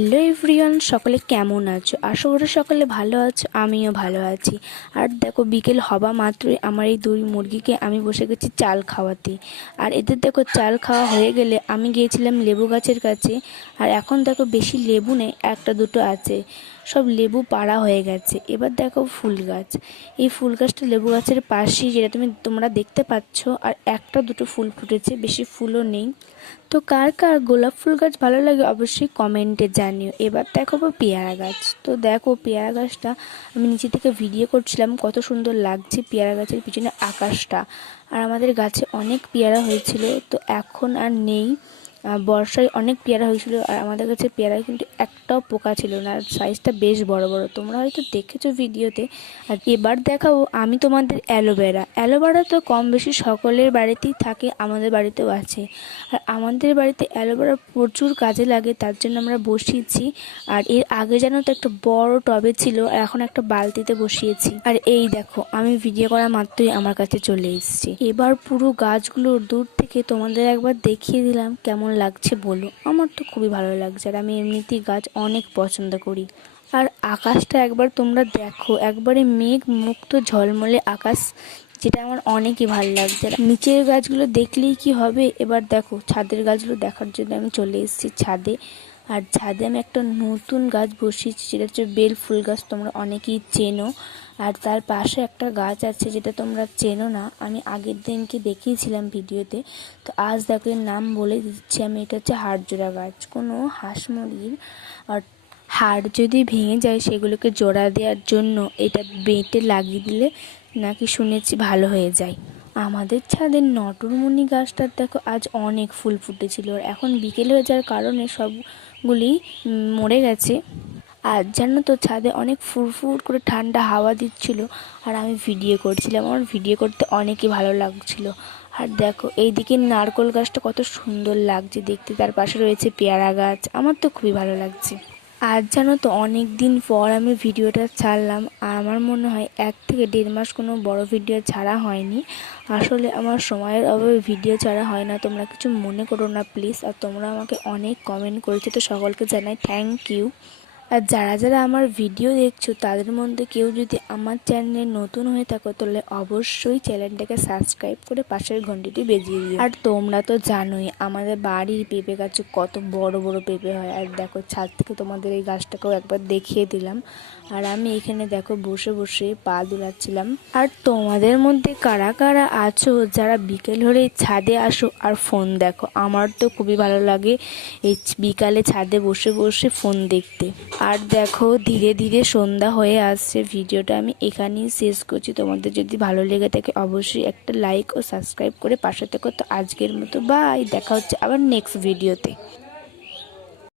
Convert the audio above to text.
Hello everyone, সকলে কেমন আছো? আশা করি সকলে ভালো আছো, আমিও ভালো আছি। আর দেখো, বিকেল হবা মাত্রই আমার এই দুই মুরগিকে আমি বসে গেছি চাল খাওয়াতে। আর এদের দেখো চাল খাওয়া হয়ে গেলে আমি গিয়েছিলাম লেবু গাছের কাছে। আর এখন দেখো বেশি লেবু নেই, একটা দুটো আছে, সব লেবু পাড়া হয়ে গেছে। এবার দেখো ফুল গাছ, এই ফুল গাছটা লেবু গাছের পাশেই, যেটা তোমরা দেখতে পাচ্ছ। আর একটা দুটো ফুল ফুটেছে, বেশি ফুলও নেই। তো কার কার গোলাপ ফুল গাছ ভালো লাগে অবশ্যই কমেন্টে জানিও। এবার দেখো পেয়ারা গাছ। তো দেখো পেয়ারা গাছটা আমি নিচে থেকে ভিডিও করছিলাম, কত সুন্দর লাগছে পেয়ারা গাছের পিছনে আকাশটা। আর আমাদের গাছে অনেক পেয়ারা হয়েছিল, তো এখন আর নেই। বর্ষায় অনেক পেয়ারা হয়েছিল, আর আমাদের কাছে পেয়ারায় কিন্তু একটাও পোকা ছিল না। আর সাইজটা বেশ বড় বড়, তোমরা হয়তো দেখেছো ভিডিওতে। আর এবার দেখাবো আমি তোমাদের অ্যালোভেরা তো কম বেশি সকলের বাড়িতেই থাকে, আমাদের বাড়িতেও আছে। আর আমাদের বাড়িতে অ্যালোভেরা প্রচুর কাজে লাগে, তার জন্য আমরা বসিয়েছি। আর এর আগে যেন তো একটা বড় টবে ছিল, আর এখন একটা বালতিতে বসিয়েছি। আর এই দেখো আমি ভিডিও করা মাত্রই আমার কাছে চলে এসেছে। এবার পুরো গাছগুলো দূর থেকে তোমাদের একবার দেখিয়ে দিলাম, কেমন লাগছে বলো। আমার তো খুবই ভালো লাগছে, আর আমি এমনিতেই গাছ অনেক পছন্দ করি। আর আকাশটা একবার তোমরা দেখো, একবারে মেঘ মুক্ত ঝলমলে আকাশ, যেটা আমার অনেকই ভালো লাগছে। নিচের গাছগুলো দেখলেই কি হবে, এবার দেখো ছাদের গাছগুলো দেখার জন্য আমি চলে এসেছি ছাদে। আর ছাদে আমি একটা নতুন গাছ বসিয়েছি, যেটা হচ্ছে বেল ফুল গাছ, তোমরা অনেকেই চেনো। আর তার পাশে একটা গাছ আছে যেটা তোমরা চেনো না, আমি আগের দিনকে দেখিয়েছিলাম ভিডিওতে। তো আজ দেখো এর নাম বলে দিচ্ছি আমি, এটা হচ্ছে হাড়জোড়া গাছ। কোনো হাঁস মুরগির আর হাড় যদি ভেঙে যায়, সেগুলোকে জোড়া দেওয়ার জন্য এটা বেঁটে লাগিয়ে দিলে নাকি শুনেছি ভালো হয়ে যায়। আমাদের ছাদের নটরমণি গাছটার দেখো আজ অনেক ফুল ফুটেছিল, আর এখন বিকেল হয়ে যাওয়ার কারণে সবগুলি মরে গেছে। আর জানো তো ছাদে অনেক ফুরফুর করে ঠান্ডা হাওয়া দিচ্ছিল, আর আমি ভিডিও করছিলাম, আমার ভিডিও করতে অনেকই ভালো লাগছিল। আর দেখো এইদিকে নারকেল গাছটা কত সুন্দর লাগছে দেখতে, তার পাশে রয়েছে পেয়ারা গাছ, আমার তো খুবই ভালো লাগছে। আজ জানো তো অনেক দিন পর আমি ভিডিওটা ছাড়লাম, আর আমার মনে হয় 1 থেকে 1.5 মাস কোনো বড় ভিডিও ছাড়া হয়নি। আসলে আমার সময়ের অভাবে ভিডিও ছাড়া হয় না, তোমরা কিছু মনে করো না প্লিজ। আর তোমরা আমাকে অনেক কমেন্ট করেছো, তো সকলকে জানাই থ্যাংক ইউ। আর যারা যারা আমার ভিডিও দেখছো, তাদের মধ্যে কেউ যদি আমার চ্যানেলে নতুন হয়ে থাকো, তাহলে অবশ্যই চ্যানেলটাকে সাবস্ক্রাইব করে পাশের ঘন্টিটি বাজিয়ে দিও। আর তোমরা তো জানোই আমাদের বাড়ির পেঁপে গাছে কত বড় বড় পেঁপে হয়। আর দেখো ছাদ থেকে তোমাদের এই গাছটাকেও একবার দেখিয়ে দিলাম। আর আমি এখানে দেখো বসে বসে পা দুলাচ্ছিলাম। আর তোমাদের মধ্যে কারা কারা আছো যারা বিকেল হলেই ছাদে আসো আর ফোন দেখো? আমার তো খুবই ভালো লাগে এই বিকালে ছাদে বসে বসে ফোন দেখতে। আর দেখো ধীরে ধীরে সন্ধ্যা হয়ে আসছে, ভিডিওটা আমি এখানেই শেষ করছি। তোমাদের যদি ভালো লেগে থাকে অবশ্যই একটা লাইক ও সাবস্ক্রাইব করে পাশে থেকো। তো আজকের মতো বাই, দেখা হচ্ছে আবার নেক্সট ভিডিওতে।